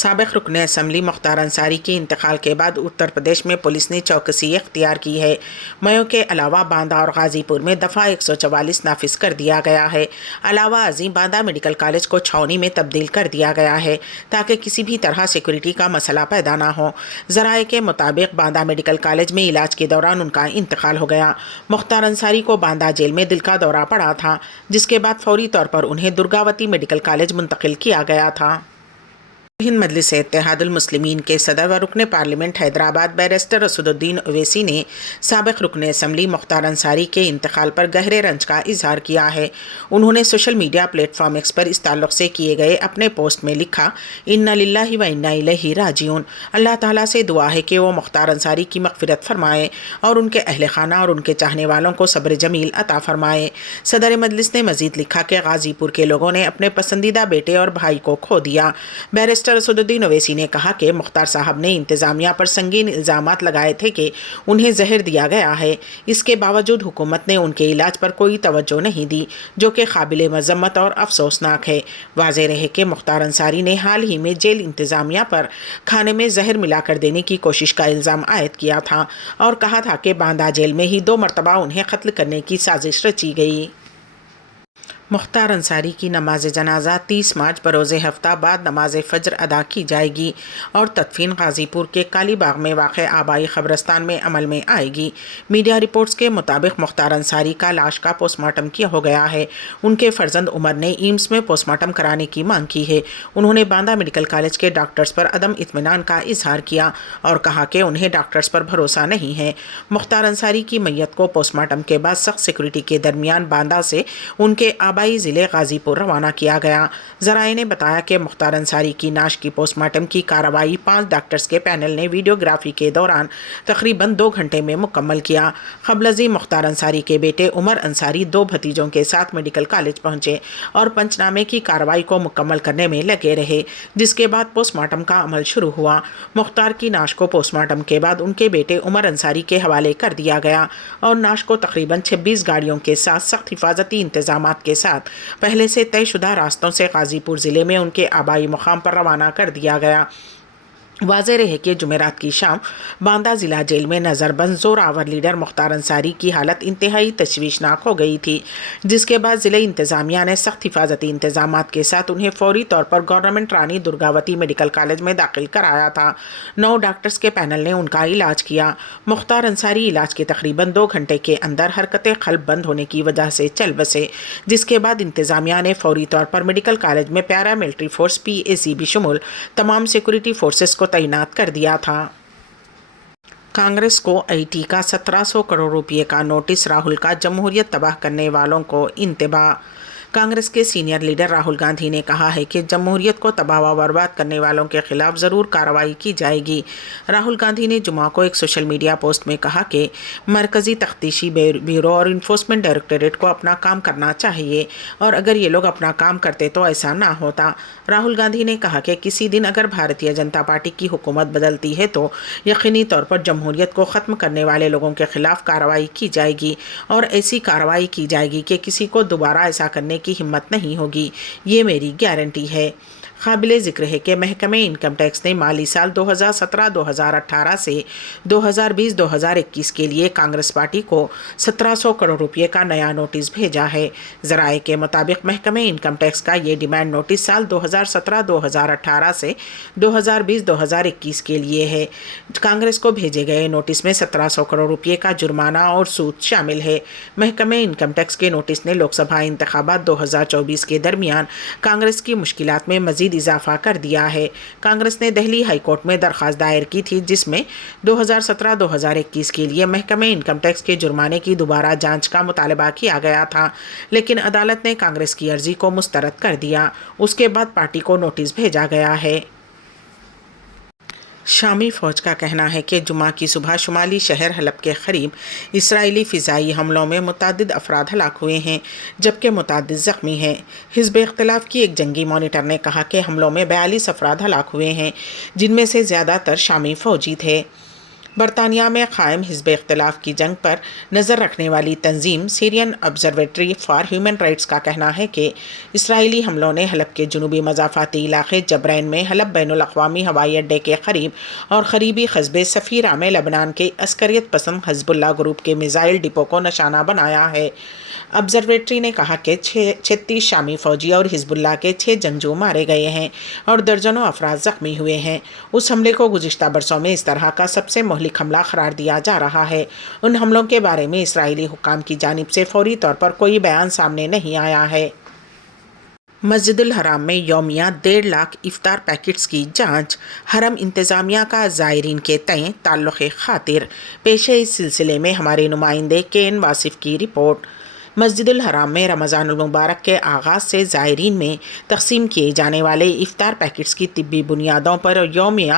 سابق رکن اسمبلی مختار انصاری کے انتقال کے بعد اتر پردیش میں پولیس نے چوکسی اختیار کی ہے۔ میو کے علاوہ باندہ اور غازی پور میں دفعہ 144 نافذ کر دیا گیا ہے۔ علاوہ ازیں باندہ میڈیکل کالج کو چھاؤنی میں تبدیل کر دیا گیا ہے تاکہ کسی بھی طرح سیکورٹی کا مسئلہ پیدا نہ ہو۔ ذرائع کے مطابق باندہ میڈیکل کالج میں علاج کے دوران ان کا انتقال ہو گیا۔ مختار انصاری کو باندہ جیل میں دل کا دورہ پڑا تھا، جس کے بعد فوری طور پر انہیں درگاوتی میڈیکل کالج منتقل کیا گیا تھا۔ ہند مجلس اتحاد المسلمین کے صدر و رکن پارلیمنٹ حیدرآباد بیرسٹر اسد الدین اویسی نے سابق رکن اسمبلی مختار انصاری کے انتقال پر گہرے رنج کا اظہار کیا ہے۔ انہوں نے social media platform X پر اس تعلق سے کیے گئے اپنے پوسٹ میں لکھا، انا للہ و انا الیہ راجعون۔ اللہ تعالیٰ سے دعا ہے کہ وہ مختار انصاری کی مغفرت فرمائے اور ان کے اہل خانہ اور ان کے چاہنے والوں کو صبر جمیل عطا فرمائے۔ صدر مجلس نے مزید لکھا کہ غازی پور کے لوگوں نے اپنے پسندیدہ بیٹے اور بھائی کو کھو دیا۔ بیرسٹر اسد الدین اویسی نے کہا کہ مختار صاحب نے انتظامیہ پر سنگین الزامات لگائے تھے کہ انہیں زہر دیا گیا ہے۔ اس کے باوجود حکومت نے ان کے علاج پر کوئی توجہ نہیں دی، جو کہ قابل مذمت اور افسوسناک ہے۔ واضح رہے کہ مختار انصاری نے حال ہی میں جیل انتظامیہ پر کھانے میں زہر ملا کر دینے کی کوشش کا الزام عائد کیا تھا اور کہا تھا کہ باندہ جیل میں ہی 2 مرتبہ انہیں قتل کرنے کی سازش رچی گئی۔ مختار انصاری کی نماز جنازہ 30 مارچ بروز ہفتہ بعد نماز فجر ادا کی جائے گی اور تدفین غازی پور کے کالی باغ میں واقع آبائی قبرستان میں عمل میں آئے گی۔ میڈیا رپورٹس کے مطابق مختار انصاری کا لاش کا پوسٹ مارٹم کیا ہو گیا ہے۔ ان کے فرزند عمر نے ایمس میں پوسٹ مارٹم کرانے کی مانگ کی ہے۔ انہوں نے باندہ میڈیکل کالج کے ڈاکٹرز پر عدم اطمینان کا اظہار کیا اور کہا کہ انہیں ڈاکٹرز پر بھروسہ نہیں ہے۔ مختار انصاری کی میت کو پوسٹ مارٹم کے بعد سخت سیکورٹی کے درمیان باندہ سے ان کے آبائی ضلع غازی پور روانہ کیا گیا۔ ذرائع نے بتایا کہ مختار انصاری کی نعش کی پوسٹ مارٹم کی کارروائی 5 ڈاکٹرز کے پینل نے ویڈیوگرافی کے دوران تقریباً 2 گھنٹے میں مکمل کیا۔ قبل ازیں مختار انصاری کے بیٹے عمر انصاری 2 بھتیجوں کے ساتھ میڈیکل کالج پہنچے اور پنچنامے کی کارروائی کو مکمل کرنے میں لگے رہے، جس کے بعد پوسٹ مارٹم کا عمل شروع ہوا۔ مختار کی نعش کو پوسٹ مارٹم کے بعد ان کے بیٹے عمر انصاری کے حوالے کر دیا گیا اور نعش کو تقریباً 26 گاڑیوں کے ساتھ سخت حفاظتی انتظامات کے ساتھ پہلے سے طے شدہ راستوں سے غازی پور ضلع میں ان کے آبائی مقام پر روانہ کر دیا گیا۔ واضح رہے کہ جمعرات کی شام باندہ ضلع جیل میں نظر بند زور آور لیڈر مختار انصاری کی حالت انتہائی تشویشناک ہو گئی تھی، جس کے بعد ضلع انتظامیہ نے سخت حفاظتی انتظامات کے ساتھ انہیں فوری طور پر گورنمنٹ رانی درگاوتی میڈیکل کالج میں داخل کرایا تھا۔ 9 ڈاکٹرز کے پینل نے ان کا علاج کیا۔ مختار انصاری علاج کے تقریباً 2 گھنٹے کے اندر حرکت قلب بند ہونے کی وجہ سے چل بسے، جس کے بعد انتظامیہ نے فوری طور پر میڈیکل کالج میں پیرا ملٹری فورس PAC بھی شمول تمام سیکورٹی فورسز کو تعینات کر دیا تھا۔ کانگریس کو IT کا 1700 کروڑ روپے کا نوٹس، راہل کا جمہوریت تباہ کرنے والوں کو انتباہ۔ کانگریس کے سینئر لیڈر راہل گاندھی نے کہا ہے کہ جمہوریت کو تباہ و برباد کرنے والوں کے خلاف ضرور کارروائی کی جائے گی۔ راہل گاندھی نے جمعہ کو ایک سوشل میڈیا پوسٹ میں کہا کہ مرکزی تفتیشی بیورو اور انفورسمنٹ ڈائریکٹوریٹ کو اپنا کام کرنا چاہیے اور اگر یہ لوگ اپنا کام کرتے تو ایسا نہ ہوتا۔ راہل گاندھی نے کہا کہ کسی دن اگر بھارتیہ جنتا پارٹی کی حکومت بدلتی ہے تو یقینی طور پر جمہوریت کو ختم کرنے والے لوگوں کے خلاف کارروائی کی جائے گی اور ایسی کارروائی کی جائے گی کہ کسی کو دوبارہ ایسا کرنے کی ہمت نہیں ہوگی، یہ میری گارنٹی ہے۔ قابل ذکر ہے کہ محکمہ انکم ٹیکس نے مالی سال 2017-2018 سے 2020-2021 کے لیے کانگریس پارٹی کو 1700 کروڑ روپے کا نیا نوٹس بھیجا ہے۔ ذرائع کے مطابق محکمہ انکم ٹیکس کا یہ ڈیمانڈ نوٹس سال 2017-2018 سے 2020-2021 کے لیے ہے۔ کانگریس کو بھیجے گئے نوٹس میں 1700 کروڑ روپے کا جرمانہ اور سود شامل ہے۔ محکمہ انکم ٹیکس کے نوٹس نے لوک سبھا انتخابات 2024 کے درمیان کانگریس کی مشکلات میں مزید اضافہ کر دیا ہے۔ کانگریس نے دہلی ہائی کورٹ میں درخواست دائر کی تھی، جس میں 2017-2021 کے لیے محکمہ انکم ٹیکس کے جرمانے کی دوبارہ جانچ کا مطالبہ کیا گیا تھا، لیکن عدالت نے کانگریس کی عرضی کو مسترد کر دیا۔ اس کے بعد پارٹی کو نوٹس بھیجا گیا ہے۔ شامی فوج کا کہنا ہے کہ جمعہ کی صبح شمالی شہر حلب کے قریب اسرائیلی فضائی حملوں میں متعدد افراد ہلاک ہوئے ہیں جبکہ متعدد زخمی ہیں۔ حزب اختلاف کی ایک جنگی مانیٹر نے کہا کہ حملوں میں 42 افراد ہلاک ہوئے ہیں، جن میں سے زیادہ تر شامی فوجی تھے۔ برطانیہ میں قائم حزب اختلاف کی جنگ پر نظر رکھنے والی تنظیم سیرین آبزرویٹری فار ہیومن رائٹس کا کہنا ہے کہ اسرائیلی حملوں نے حلب کے جنوبی مضافاتی علاقے جبرین میں حلب بین الاقوامی ہوائی اڈے کے قریب اور قریبی قصبے صفیرہ میں لبنان کے عسکریت پسند حزب اللہ گروپ کے میزائل ڈپو کو نشانہ بنایا ہے۔ آبزرویٹری نے کہا کہ 36 شامی فوجی اور حزب اللہ کے 6 جنگجو مارے گئے ہیں اور درجنوں افراد زخمی ہوئے ہیں۔ اس حملے کو گزشتہ برسوں میں اس طرح کا سب سے مہلک حملہ قرار دیا جا رہا ہے۔ ان حملوں کے بارے میں اسرائیلی حکام کی جانب سے فوری طور پر کوئی بیان سامنے نہیں آیا ہے۔ مسجد الحرام میں یومیہ 1.5 لاکھ افطار پیکٹس کی جانچ، حرم انتظامیہ کا زائرین کے تئیں تعلق خاطر۔ پیش ہے اس سلسلے میں ہمارے نمائندے کین واصف کی رپورٹ۔ مسجد الحرام میں رمضان المبارک کے آغاز سے زائرین میں تقسیم کیے جانے والے افطار پیکٹس کی طبی بنیادوں پر یومیہ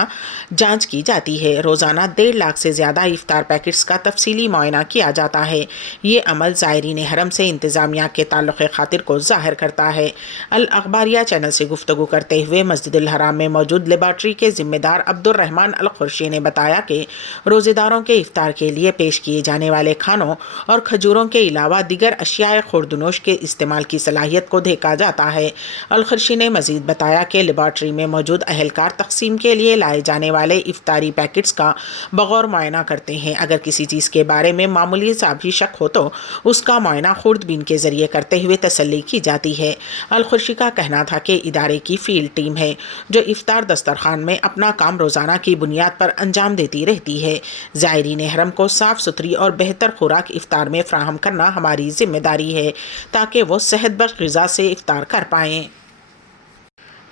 جانچ کی جاتی ہے۔ روزانہ 1.5 لاکھ سے زیادہ افطار پیکٹس کا تفصیلی معائنہ کیا جاتا ہے۔ یہ عمل زائرین حرم سے انتظامیہ کے تعلق خاطر کو ظاہر کرتا ہے۔ الاخباریہ چینل سے گفتگو کرتے ہوئے مسجد الحرام میں موجود لیبارٹری کے ذمہ دار عبد الرحمن القرشی نے بتایا کہ روزے داروں کے افطار کے لیے پیش کیے جانے والے کھانوں اور کھجوروں کے علاوہ دیگر اشیاء خوردنوش کے استعمال کی صلاحیت کو دیکھا جاتا ہے۔ القرشی نے مزید بتایا کہ لیبارٹری میں موجود اہلکار تقسیم کے لیے لائے جانے والے افطاری پیکٹس کا بغور معائنہ کرتے ہیں۔ اگر کسی چیز کے بارے میں معمولی سا بھی شک ہو تو اس کا معائنہ خوردبین کے ذریعے کرتے ہوئے تسلی کی جاتی ہے۔ القرشی کا کہنا تھا کہ ادارے کی فیلڈ ٹیم ہے جو افطار دسترخوان میں اپنا کام روزانہ کی بنیاد پر انجام دیتی رہتی ہے۔ زائرین حرم کو صاف ستھری اور بہتر خوراک افطار میں فراہم کرنا ہماری ذمہ داری ہے تاکہ وہ صحت بخش غذا سے افطار کر پائیں۔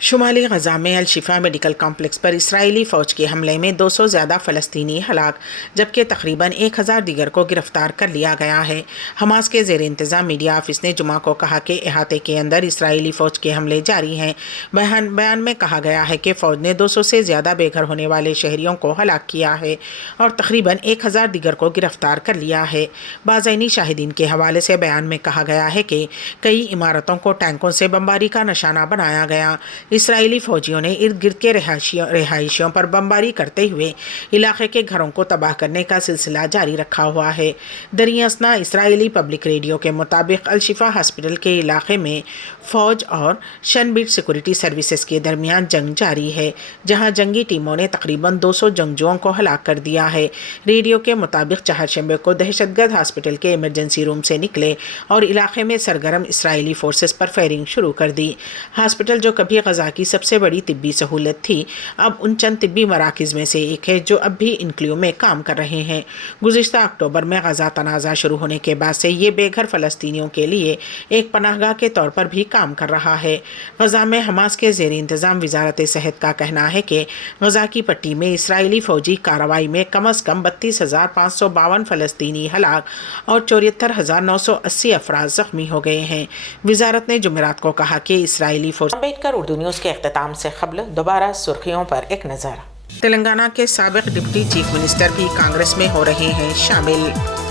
شمالی غزہ میں الشفا میڈیکل کمپلیکس پر اسرائیلی فوج کے حملے میں 200 زیادہ فلسطینی ہلاک جبکہ تقریباً 1000 دیگر کو گرفتار کر لیا گیا ہے۔ حماس کے زیر انتظام میڈیا آفس نے جمعہ کو کہا کہ احاطے کے اندر اسرائیلی فوج کے حملے جاری ہیں۔ بیان میں کہا گیا ہے کہ فوج نے 200 سے زیادہ بے گھر ہونے والے شہریوں کو ہلاک کیا ہے اور تقریباً 1000 دیگر کو گرفتار کر لیا ہے۔ بازعینی شاہدین کے حوالے سے بیان میں کہا گیا ہے کہ کئی عمارتوں کو ٹینکوں سے بمباری کا نشانہ بنایا گیا۔ اسرائیلی فوجیوں نے ارد گرد کے رہائشیوں پر بمباری کرتے ہوئے علاقے کے گھروں کو تباہ کرنے کا سلسلہ جاری رکھا ہوا ہے۔ دریں اثنا اسرائیلی پبلک ریڈیو کے مطابق الشفا ہاسپٹل کے علاقے میں فوج اور شن بیٹ سیکورٹی سروسز کے درمیان جنگ جاری ہے جہاں جنگی ٹیموں نے تقریباً 200 جنگجوؤں کو ہلاک کر دیا ہے۔ ریڈیو کے مطابق چہارشنبے کو دہشت گرد ہاسپٹل کے ایمرجنسی روم سے نکلے اور علاقے میں سرگرم اسرائیلی فورسز پر فائرنگ شروع کر دی۔ ہاسپٹل جو کبھی غزہ کی سب سے بڑی طبی سہولت تھی اب ان چند طبی مراکز میں سے ایک ہے جو اب بھی انکلیو میں کام کر رہے ہیں۔ گزشتہ اکتوبر میں غزہ تنازع شروع ہونے کے بعد سے یہ بے گھر فلسطینیوں کے لیے ایک پناہ گاہ کے طور پر بھی کام کر رہا ہے۔ غزہ میں حماس کے زیر انتظام وزارت صحت کا کہنا ہے کہ غزہ کی پٹی میں اسرائیلی فوجی کارروائی میں کم از کم 32,552 فلسطینی ہلاک اور 74,980 افراد زخمی ہو گئے ہیں۔ وزارت نے جمعرات کو کہا کہ اسرائیلی فوج امبیڈکر اردو نیوز کے اختتام سے قبل دوبارہ سرخیوں پر ایک نظر۔ تلنگانہ کے سابق ڈپٹی چیف منسٹر بھی کانگریس میں ہو رہے ہیں شامل۔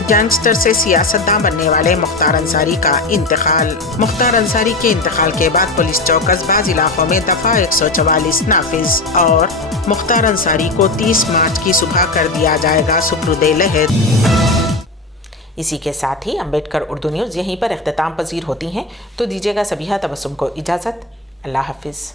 گینگسٹر سے سیاستداں بننے والے مختار انصاری کا انتقال۔ مختار انصاری کے انتقال کے بعد پولیس چوکس بعض علاقوں میں دفعہ 144 نافذ اور مختار انصاری کو 30 مارچ کی صبح کر دیا جائے گا سپرد لحد۔ اسی کے ساتھ ہی امبیڈکر اردو نیوز یہیں پر اختتام پذیر ہوتی ہیں، تو دیجیے گا سبیحہ تبسم کو اجازت۔ اللہ حافظ۔